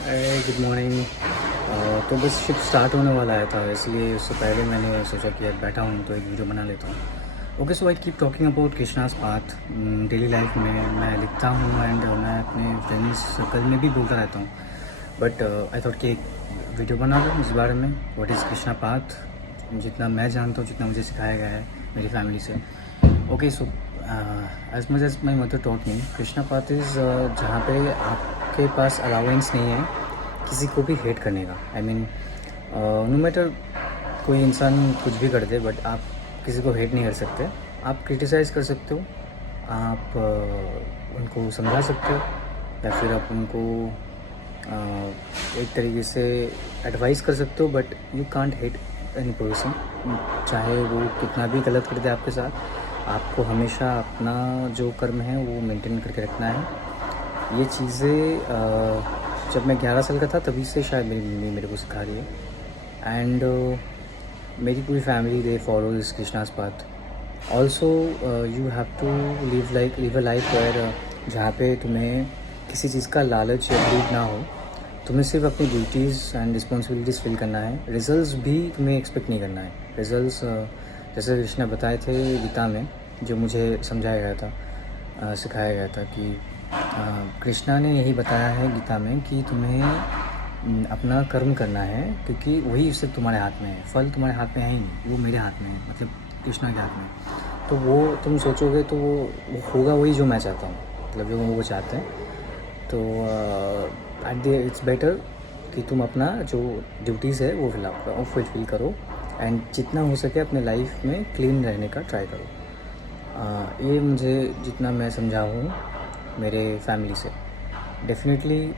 Good morning. तो बस shift start होने वाला है था, इसलिए उससे पहले मैंने सोचा कि यार बैठा हूँ तो एक वीडियो बना लेता हूँ। Okay, so I keep talking about Krishna's path. Daily life में मैं लिखता हूँ एंड मैं अपने फ्रेंड्स सर्कल में भी बोलता रहता हूँ, बट आई थॉट कि एक वीडियो बना लूँ इस बारे में, व्हाट इज़ कृष्णा पाथ, जितना मैं जानता हूँ, जितना मुझे सिखाया गया है मेरी फैमिली से। Okay, so as much as my mother taught me, Krishna path is जहाँ पे आपके पास अलाउंस नहीं है किसी को भी हेट करने का। आई मीन नो मैटर कोई इंसान कुछ भी कर दे, बट आप किसी को हेट नहीं कर सकते। आप क्रिटिसाइज़ कर सकते हो, आप उनको समझा सकते हो, या फिर आप उनको एक तरीके से एडवाइस कर सकते हो, but you can't hate any person. चाहे वो कितना भी गलत कर दे आपके साथ, आपको हमेशा अपना जो कर्म है वो मेंटेन करके रखना है। ये चीज़ें जब मैं 11 साल का था तभी से शायद मेरी मम्मी मेरे को सिखा रही है, एंड मेरी पूरी family they follow this Krishna's path. Also you have to live a life where जहाँ पे तुम्हें किसी चीज़ का लालच या ग्रीड ना हो। तुम्हें सिर्फ अपनी ड्यूटीज़ एंड रिस्पॉन्सिबिलिटीज़ फिल करना है, रिजल्ट्स भी तुम्हें एक्सपेक्ट नहीं करना है। रिजल्ट्स जैसे कृष्णा बताए थे गीता में, जो मुझे समझाया गया था, सिखाया गया था कि कृष्णा ने यही बताया है गीता में कि तुम्हें अपना कर्म करना है, क्योंकि वही सिर्फ तुम्हारे हाथ में है। फल तुम्हारे हाथ में है ही नहीं, वो मेरे हाथ में है, मतलब कृष्णा के हाथ में है। तो वो तुम सोचोगे तो वो होगा वही जो मैं चाहता हूँ, मतलब जो वो चाहते हैं। तो एट द इट्स बेटर कि तुम अपना जो ड्यूटीज़ है वो फुलफिल करो, एंड जितना हो सके अपने लाइफ में क्लीन रहने का ट्राई करो। ये मुझे जितना मैं समझा हूँ मेरे फैमिली से। डेफिनेटली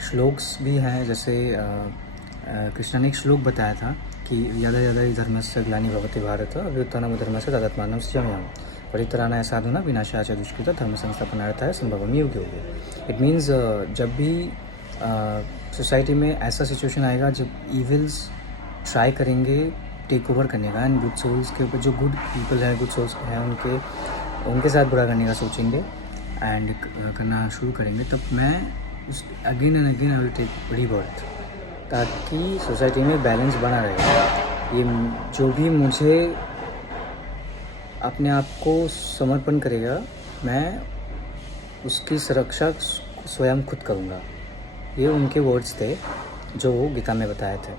श्लोक्स भी हैं, जैसे कृष्णा ने एक श्लोक बताया था कि यदा यदा हि धर्मस्य ग्लानिर्भवति भवति भारत अभ्युत्थानमधर्मस्य तदात्मानं सृजाम्यहम् परित्राणाय साधूनां विनाशाय च दुष्कृतां धर्म संस्थापनार्थाय संभवं योग योगे। इट मीन्स जब भी सोसाइटी में ऐसा सिचुएशन आएगा जब इविल्स ट्राई करेंगे टेक ओवर करने का, एंड गुड सोल्स के ऊपर, जो गुड पीपल हैं, गुड सोल्स हैं, उनके साथ बुरा करने का सोचेंगे एंड करना शुरू करेंगे, तब मैं उस again and again I will take rebirth, ताकि सोसाइटी में बैलेंस बना रहे। ये जो भी मुझे अपने आप को समर्पण करेगा, मैं उसकी सुरक्षा स्वयं खुद करूँगा। ये उनके वर्ड्स थे जो वो गीता में बताए थे।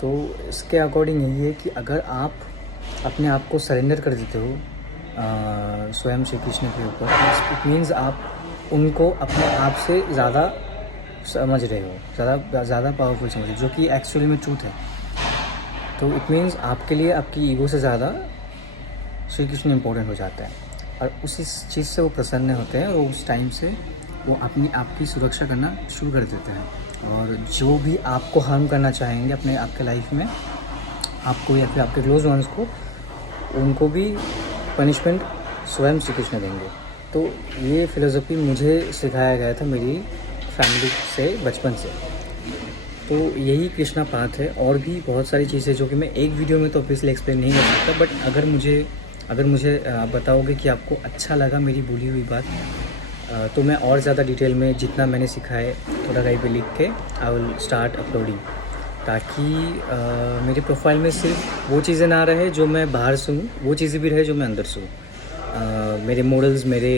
तो इसके अकॉर्डिंग यही है कि अगर आप अपने आप को सरेंडर कर देते हो स्वयं श्री कृष्ण के ऊपर, इट मीन्स आप उनको अपने आप से ज़्यादा समझ रहे हो, ज़्यादा पावरफुल समझ रहे हो, जो कि एक्चुअली में ट्रूथ है। तो इट मीन्स आपके लिए आपकी ईगो से ज़्यादा श्री कृष्ण इम्पोर्टेंट हो जाता है, और उसी चीज़ से वो प्रसन्न होते हैं, और उस टाइम से वो अपनी आपकी सुरक्षा करना शुरू कर देते हैं। और जो भी आपको हार्म करना चाहेंगे अपने आपके लाइफ में, आपको या फिर आपके क्लोज वंस को, उनको भी पनिशमेंट स्वयं श्री कृष्ण देंगे। तो ये फ़िलोसफी मुझे सिखाया गया था मेरी फैमिली से, बचपन से। तो यही कृष्णा पाथ है, और भी बहुत सारी चीज़ें जो कि मैं एक वीडियो में तो ऑब्वियसली एक्सप्लेन नहीं कर सकता, बट अगर मुझे आप बताओगे कि आपको अच्छा लगा मेरी बोली हुई बात, तो मैं और ज़्यादा डिटेल में जितना मैंने सीखा है थोड़ा कहीं पे लिख के आई विल स्टार्ट अपलोडिंग, ताकि मेरे प्रोफाइल में सिर्फ वो चीज़ें ना रहे जो मैं बाहर से हूँ, वो चीज़ें भी रहे जो मैं अंदर से हूँ। मेरे मॉडल्स, मेरे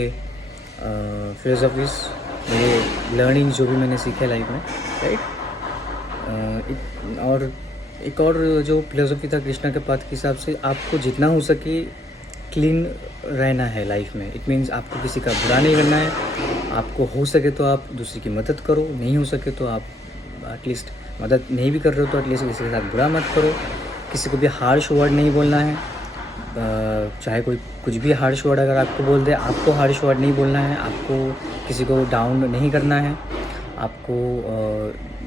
फिलोसफीज़, मेरे लर्निंग जो भी मैंने सीखे लाइफ में, राइट। और एक और जो फिलोसफी था कृष्णा के पाथ के हिसाब से, आपको जितना हो सके क्लीन रहना है लाइफ में। इट मीन्स आपको किसी का बुरा नहीं करना है। आपको हो सके तो आप दूसरे की मदद करो, नहीं हो सके तो आप एटलीस्ट मदद नहीं भी कर रहे हो तो एटलीस्ट किसी के साथ बुरा मत करो। किसी को भी हार्श वर्ड नहीं बोलना है, चाहे कोई कुछ भी हार्श वर्ड अगर आपको बोल दे, आपको हार्श वर्ड नहीं बोलना है। आपको किसी को डाउन नहीं करना है। आपको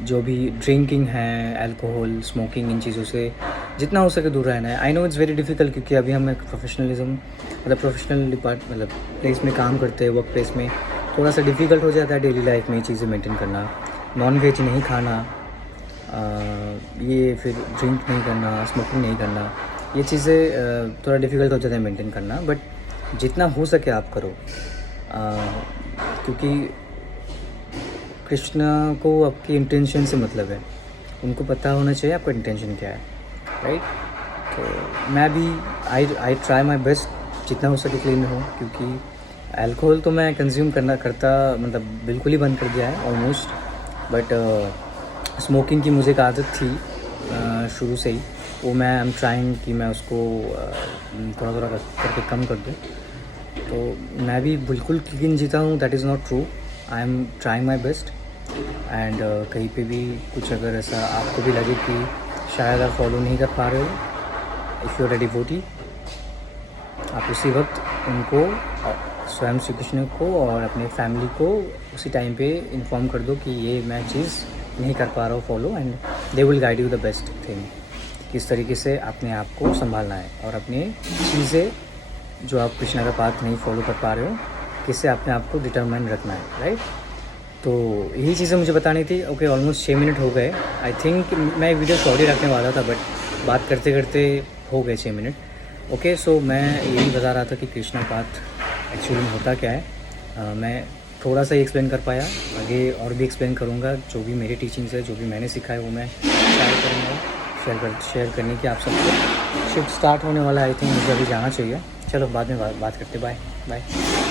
जो भी ड्रिंकिंग है, अल्कोहल, स्मोकिंग, इन चीज़ों से जितना हो सके दूर रहना है। I know it's very difficult, क्योंकि अभी हम एक प्रोफेशनल डिपार्ट प्लेस में काम करते हैं, वर्क प्लेस में थोड़ा सा डिफ़िकल्ट हो जाता है डेली लाइफ में ये चीज़ें मेंटेन करना। नॉन वेज नहीं खाना, ये फिर ड्रिंक नहीं करना, स्मोकिंग नहीं करना, ये चीज़ें थोड़ा डिफ़िकल्ट हो जाता है मेंटेन करना, बट जितना हो सके आप करो, क्योंकि कृष्णा को आपकी इंटेंशन से मतलब है, उनको पता होना चाहिए आपका इंटेंशन क्या है, राइट। तो मैं भी आई ट्राई माई बेस्ट जितना हो सके क्लीन हो, क्योंकि अल्कोहल तो मैं कंज्यूम करता मतलब बिल्कुल ही बंद कर दिया है ऑलमोस्ट, बट स्मोकिंग की मुझे एक आदत थी शुरू से ही, वो मैं आई एम ट्राइंग कि मैं उसको थोड़ा थोड़ा करके कम कर दूँ। तो मैं भी बिल्कुल क्लीन जीता हूँ, that is not true. I am trying my best and कहीं पे भी कुछ अगर ऐसा आपको भी लगे कि शायद आप फॉलो नहीं कर पा रहे हो, if you are a devotee, आप उसी वक्त उनको स्वयं श्री कृष्ण को और अपने फैमिली को उसी टाइम पे इन्फॉर्म कर दो कि ये मैं चीज़ नहीं कर पा रहा हूँ follow, and they will guide you the best thing, किस तरीके से अपने आप को संभालना है और अपनी चीज़ें जो आप कृष्णा का पाथ नहीं फॉलो कर पा रहे हो, किससे अपने आप को डिटरमाइन रखना है, राइट। तो यही चीज़ें मुझे बतानी थी। ओके, ऑलमोस्ट 6 मिनट हो गए। आई थिंक मैं वीडियो शॉर्ट ही रखने वाला था, बट बात करते करते हो गए 6 मिनट। ओके, सो मैं यही बता रहा था कि कृष्णा पाथ एक्चुअली में होता क्या है। मैं थोड़ा सा ही एक्सप्लेन कर पाया, आगे और भी एक्सप्लेन करूँगा। जो भी मेरी टीचिंग्स है, जो भी मैंने सीखा है, वो मैं शेयर करूँगा, शेयर करने की आप सबको। शिफ्ट स्टार्ट होने वाला है, आई थिंक मुझे अभी जाना चाहिए। चलो बाद में बात करते, बाय बाय।